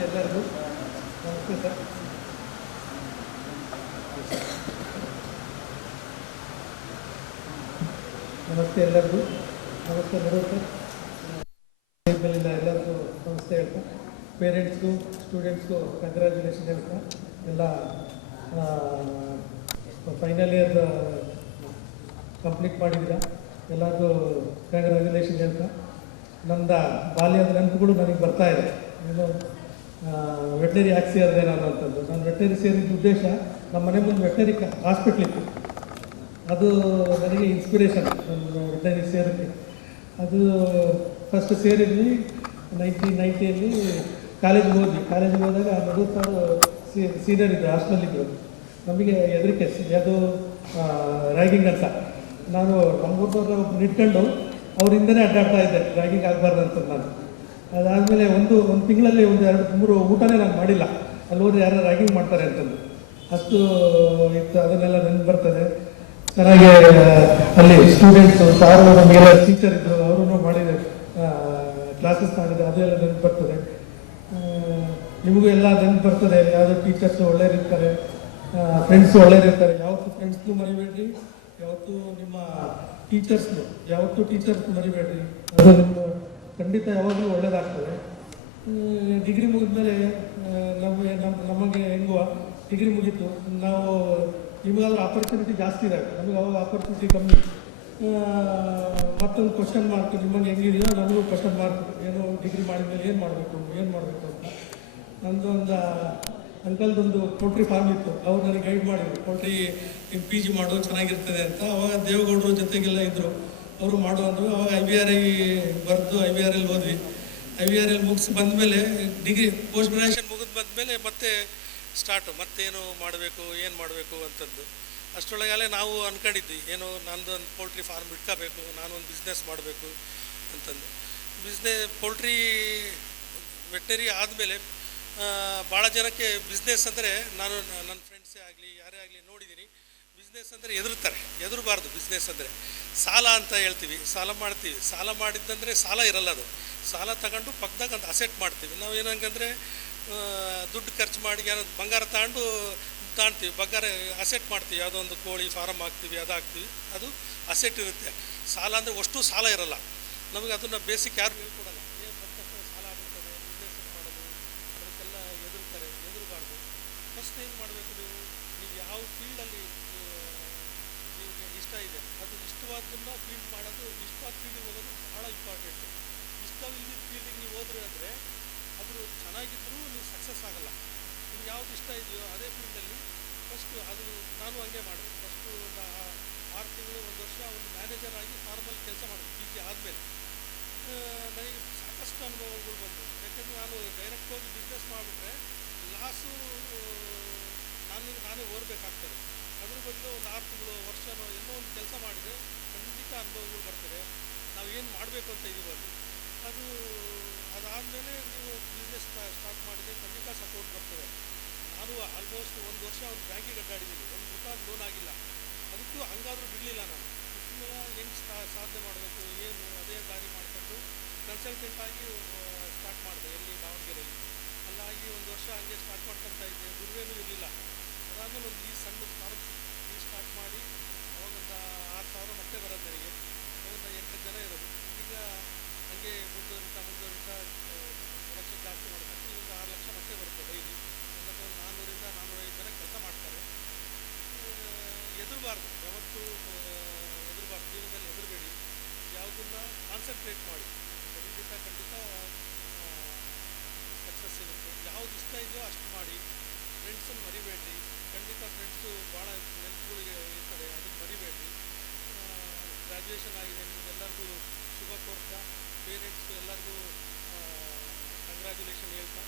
ನಮಸ್ತೆ ಎಲ್ಲರಿಗೂ. ನಮಸ್ತೆ ಸರ್. ನಮಸ್ತೆ ಎಲ್ಲರಿಗೂ. ನಮಸ್ತೆ ಮೇಡಮ್ ಸರ್. ಎಲ್ಲರಿಗೂ ನಮಸ್ತೆ ಹೇಳ್ತಾ, ಪೇರೆಂಟ್ಸ್ಗೂ ಸ್ಟೂಡೆಂಟ್ಸ್ಗೂ ಕಂಗ್ರ್ಯಾಚುಲೇಷನ್ ಹೇಳ್ತಾ, ಎಲ್ಲ ಫೈನಲ್ ಇಯರ್ ಕಂಪ್ಲೀಟ್ ಮಾಡಿದ್ದೀರಾ, ಎಲ್ಲರಿಗೂ ಕಂಗ್ರ್ಯಾಚುಲೇಷನ್ ಹೇಳ್ತಾ, ನನ್ನ ಬಾಲ್ಯದ ನೆನಪುಗಳು ನನಗೆ ಬರ್ತಾ ಇದೆ. ಏನು ವೆಟನರಿ ಯಾಕೆ ಸೇರಿದೆ ನಾನು ಅಂತಂದು, ನಾನು ವೆಟನರಿ ಸೇರಿದ ಉದ್ದೇಶ, ನಮ್ಮ ಮನೆ ಮುಂದೆ ವೆಟನರಿ ಹಾಸ್ಪಿಟ್ಲ್ ಇತ್ತು, ಅದು ನನಗೆ ಇನ್ಸ್ಪಿರೇಷನ್ ನನ್ನ ವೆಟನರಿ ಸೇರೋಕ್ಕೆ. ಅದು ಫಸ್ಟ್ ಸೇರಿದ್ವಿ 1990 ಕಾಲೇಜಿಗೆ ಹೋದ್ವಿ. ಕಾಲೇಜಿಗೆ ಹೋದಾಗ ಮಧು ಸರ್ ಸೀನಿಯರ್ ಇದ್ದರು, ಹಾಸ್ಟೆಲಿದ್ದರು. ನಮಗೆ ಹೆದರಿಕೆ, ಅದು ರ್ಯಾಗಿಂಗ್ ಅಂತ. ನಾನು ನಮ್ಮೂರವ್ರ ನಿಟ್ಕೊಂಡು ಅವರಿಂದನೇ ಅಡ್ಡಾಡ್ತಾ ಇದ್ದೆ, ರ್ಯಾಗಿಂಗ್ ಆಗಬಾರ್ದು ಅಂತ. ನಾನು ಅದಾದಮೇಲೆ ಒಂದು ತಿಂಗಳಲ್ಲಿ 2-3 ಊಟನೇ ನಾನು ಮಾಡಿಲ್ಲ, ಅಲ್ಲಿ ಹೋದ್ರೆ ಯಾರು ರ್ಯಾಗಿಂಗ್ ಮಾಡ್ತಾರೆ ಅಂತಂದು. ಅಷ್ಟು ಇತ್ತು, ಅದನ್ನೆಲ್ಲ ನೆನಪು ಬರ್ತದೆ. ಚೆನ್ನಾಗಿ ಅಲ್ಲಿ ಸ್ಟೂಡೆಂಟ್ಸು ಸಾರು ನಮಗೆಲ್ಲ ಟೀಚರ್ ಇದ್ದರು, ಅವರು ಮಾಡಿದ ಕ್ಲಾಸಸ್ ಮಾಡಿದೆ, ಅದೆಲ್ಲ ನೆನಪು ಬರ್ತದೆ. ನಿಮಗೂ ಎಲ್ಲ ನೆನಪು ಬರ್ತದೆ. ಯಾವುದೋ ಟೀಚರ್ಸು ಒಳ್ಳೆಯರಿರ್ತಾರೆ, ಫ್ರೆಂಡ್ಸು ಒಳ್ಳೆಯರಿರ್ತಾರೆ. ಯಾವತ್ತೂ ಫ್ರೆಂಡ್ಸ್ಗೂ ಮರಿಬೇಡ್ರಿ, ಯಾವತ್ತೂ ನಿಮ್ಮ ಟೀಚರ್ಸ್ನು ಮರಿಬೇಡ್ರಿ. ಅದು ನಿಮ್ಮ ಖಂಡಿತ ಯಾವಾಗಲೂ ಒಳ್ಳೇದಾಗ್ತದೆ. ಡಿಗ್ರಿ ಮುಗಿದ್ಮೇಲೆ ನಮಗೆ ಹೆಂಗೋ ಡಿಗ್ರಿ ಮುಗೀತು, ನಾವು ನಿಮಗಾದ್ರೂ ಆಪರ್ಚುನಿಟಿ ಜಾಸ್ತಿ ಇದೆ, ನಮಗೆ ಅವಾಗ ಆಪರ್ಚುನಿಟಿ ಕಮ್ಮಿ. ಮತ್ತೊಂದು ಕ್ವಶನ್ ಮಾರ್ಕ್, ನಿಮಗೆ ಹೆಂಗಿದೆಯೋ ನನಗೂ ಕ್ವಶನ್ ಮಾರ್ಕ್, ಏನೋ ಡಿಗ್ರಿ ಮಾಡಿದ್ಮೇಲೆ ಏನು ಮಾಡಬೇಕು ಅಂತ. ನಂದು ಒಂದು ಅಂಕಲ್ದೊಂದು ಪೋಲ್ಟ್ರಿ ಫಾರ್ಮ್ ಇತ್ತು, ಅವ್ರು ನನಗೆ ಗೈಡ್ ಮಾಡಿದ್ರು, ಪೋಲ್ಟ್ರಿ PG ಮಾಡೋದು ಚೆನ್ನಾಗಿರ್ತದೆ ಅಂತ. ಅವಾಗ ದೇವೇಗೌಡರು ಜೊತೆಗೆಲ್ಲ ಇದ್ದರು, ಅವರು ಮಾಡೋ ಅಂದರು. ಅವಾಗ IVRI ಬರೆದು IVRL ಹೋದ್ವಿ. IVRL ಮುಗಿಸಿ ಬಂದಮೇಲೆ ಡಿಗ್ರಿ ಪೋಸ್ಟ್ ಗ್ರ್ಯಾಜುಯೇಷನ್ ಮುಗಿದು ಬಂದಮೇಲೆ ಮತ್ತೆ ಸ್ಟಾರ್ಟು, ಮತ್ತೇನು ಮಾಡಬೇಕು ಅಂತಂದು. ಅಷ್ಟರೊಳಗಾಲೇ ನಾವು ಅಂದ್ಕೊಂಡಿದ್ವಿ, ಏನೋ ನಂದು ಒಂದು ಪೋಲ್ಟ್ರಿ ಫಾರ್ಮ್ ಇಟ್ಕೋಬೇಕು, ನಾನು ಒಂದು ಬಿಸ್ನೆಸ್ ಮಾಡಬೇಕು ಅಂತಂದು. ಪೋಲ್ಟ್ರಿ ವೆಟನರಿ ಆದಮೇಲೆ ಭಾಳ ಜನಕ್ಕೆ ಬಿಸ್ನೆಸ್ ಅಂದರೆ, ನಾನು ನನ್ನ ಫ್ರೆಂಡ್ಸೇ ಆಗಲಿ ಯಾರೇ ಆಗಲಿ ನೋಡಿದ್ದೀನಿ, ಬಿಸ್ನೆಸ್ ಅಂದರೆ ಹೆದರಬಾರ್ದು. ಬಿಸ್ನೆಸ್ ಅಂದರೆ ಸಾಲ ಅಂತ ಹೇಳ್ತೀವಿ, ಸಾಲ ಮಾಡ್ತೀವಿ. ಸಾಲ ಮಾಡಿದ್ದಂದರೆ ಸಾಲ ಇರಲ್ಲ, ಅದು ಸಾಲ ತಗೊಂಡು ಪಕ್ಕದಾಗ ಒಂದು ಅಸೆಟ್ ಮಾಡ್ತೀವಿ. ನಾವು ಏನಂಗಂದರೆ ದುಡ್ಡು ಖರ್ಚು ಮಾಡಿ ಏನೋ ಬಂಗಾರ ತಾಣ್ತೀವಿ, ಬಂಗಾರ ಅಸೆಟ್ ಮಾಡ್ತೀವಿ, ಯಾವುದೋ ಒಂದು ಕೋಳಿ ಫಾರಮ್ ಹಾಕ್ತೀವಿ, ಅದು ಹಾಕ್ತೀವಿ, ಅದು ಅಸೆಟ್ ಇರುತ್ತೆ. ಸಾಲ ಅಂದರೆ ಅಷ್ಟು ಸಾಲ ಇರಲ್ಲ ನಮಗೆ, ಅದನ್ನು ಬೇಸಿಕ್ ಯಾರು ಹೇಳ್ಕೊಡಲ್ಲ. ಏನು ಬಂತಪ್ಪ ಸಾಲ ಆಗುತ್ತದೆ, ಬಿಸ್ನೆಸ್ ಮಾಡೋದು, ಅದಕ್ಕೆಲ್ಲ ಹೆದರಬಾರ್ದು. ಫಸ್ಟ್ ಏನು ಮಾಡಬೇಕು, ನೀವು ಯಾವ ಫೀಲ್ಡಲ್ಲಿ ನಿಮಗೆ ಇಷ್ಟ ಇದೆ, ಅದು ಇಷ್ಟವಾದನ್ನ ಫೀಲ್ಡ್ ಮಾಡೋದು, ಇಷ್ಟವಾದ ಫೀಲ್ಡಿಗೆ ಹೋಗೋದು ಭಾಳ ಇಂಪಾರ್ಟೆಂಟು. ಇಷ್ಟವಿಲ್ಲದ ಫೀಲ್ಡಿಗೆ ನೀವು ಹೋದ್ರೆ ಅಂದರೆ ಅದು ಚೆನ್ನಾಗಿದ್ದರೂ ನೀವು ಸಕ್ಸಸ್ ಆಗಲ್ಲ. ನಿಮ್ಗೆ ಯಾವ್ದು ಇಷ್ಟ ಇದೆಯೋ ಅದೇ ಫೀಲ್ಡಲ್ಲಿ ಫಸ್ಟು, ಅದು ನಾನು ಹಂಗೆ ಮಾಡಿದೆ. ಫಸ್ಟು ಒಂದು 6 ತಿಂಗಳು 1 ವರ್ಷ ಒಂದು ಮ್ಯಾನೇಜರ್ ಆಗಿ ಫಾರ್ಮಲ್ಲಿ ಕೆಲಸ ಮಾಡಿದೆ PG ಆದಮೇಲೆ. ನನಗೆ ಸಾಕಷ್ಟು ಅನುಭವಗಳು ಬಂದು, ಯಾಕೆಂದರೆ ನಾನು ಡೈರೆಕ್ಟ್ ಹೋಗಿ ಬಿಸ್ನೆಸ್ ಮಾಡಿಬಿಟ್ರೆ ಲಾಸು ನಾನೇ ಓದಬೇಕಾಗ್ತದೆ. ಅದ್ರ ಬದಲು ಒಂದು 6 ತಿಂಗಳು ವರ್ಷನೋ ಏನೋ ಒಂದು ಕೆಲಸ ಮಾಡಿದರೆ ಖಂಡಿತ ಅನುಭವಗಳು ಬರ್ತದೆ. ನಾವು ಏನು ಮಾಡಬೇಕು ಅಂತ ಇದೀವಿ ಅದಾದಮೇಲೆ ನೀವು ಬಿಸ್ನೆಸ್ ಸ್ಟಾರ್ಟ್ ಮಾಡಿದರೆ ಖಂಡಿತ ಸಪೋರ್ಟ್ ಬರ್ತದೆ. ನಾನು ಆಲ್ಮೋಸ್ಟ್ 1 ವರ್ಷ ಒಂದು ಬ್ಯಾಂಕಿಗೆ ಅಡ್ಡಾಡಿದ್ದೀನಿ, ₹1 ಲೋನ್ ಆಗಿಲ್ಲ. ಅದಕ್ಕೂ ಹಂಗಾದರೂ ಬಿಡಲಿಲ್ಲ ನಾನು. ಹೆಂಗೆ ಸಾಧನೆ ಮಾಡಬೇಕು ಏನು, ಅದೇ ದಾರಿ ಮಾಡ್ಕೊಂಡು ಕನ್ಸಲ್ಟೆಂಟ್ ಆಗಿ ಸ್ಟಾರ್ಟ್ ಮಾಡಿದೆ, ಎಲ್ಲಿ ದಾವಣಗೆರೆಯಲ್ಲಿ. ಅಲ್ಲಾಗಿ 1 ವರ್ಷ ಹಂಗೆ ಸ್ಟಾರ್ಟ್ ಮಾಡ್ಕೊತಾ ಇದ್ದೆ, ದುರ್ವೇನೂ ಇರಲಿಲ್ಲ. ಅದಾದಮೇಲೆ ಒಂದು ಈ ಸಣ್ಣ ಫಾರ್ಮ್ ಸ್ಟಾರ್ಟ್ ಮಾಡಿ ಅವಾಗೊಂದು 6,000 ಮತ್ತೆ ಬರೋದು ನನಗೆ. ಒಂದು 8 ಜನ ಇರೋದು. ಈಗ ಹಂಗೆ ಮುಂದುವರಿತಾ ಪ್ರೊಡಕ್ಷನ್ ಜಾಸ್ತಿ ಮಾಡ್ಕೊಂಡು ಈಗ ಒಂದು 6 ಲಕ್ಷ ಮತ್ತೆ ಬರುತ್ತೆ ಡೈಲಿ. ನನ್ನ 400-405 ಜನ ಕೆಲಸ ಮಾಡ್ತಾರೆ. ಹೆದರಬಾರ್ದು, ಯಾವತ್ತೂ ಹೆದರಬಾರ್ದು. ಜೀವನದಲ್ಲಿ ಹೆದರಬೇಡಿ, ಯಾವುದನ್ನ ಕಾನ್ಸಂಟ್ರೇಟ್ ಮಾಡಿ, ಖಂಡಿತ ಸಕ್ಸಸ್ ಸಿಗುತ್ತೆ. ಯಾವ್ದು ಇಷ್ಟ ಇದೆಯೋ ಅಷ್ಟು ಮಾಡಿ. ಫ್ರೆಂಡ್ಸನ್ನು ಮರಿಬೇಡ್ರಿ, ಖಂಡಿತ ಫ್ರೆಂಡ್ಸು ಭಾಳ ನೆನಪುಗಳಿಗೆ ಇರ್ತದೆ, ಅದನ್ನು ಮರಿಬೇಡ್ರಿ. ಗ್ರ್ಯಾಜುಯೇಷನ್ ಆಗಿದೆ, ನಿಮಗೆಲ್ಲರಿಗೂ ಶುಭ ಕೋರ್ತಾ, ಪೇರೆಂಟ್ಸು ಎಲ್ಲರಿಗೂ ಕಂಗ್ರ್ಯಾಚುಲೇಷನ್ ಹೇಳ್ತಾ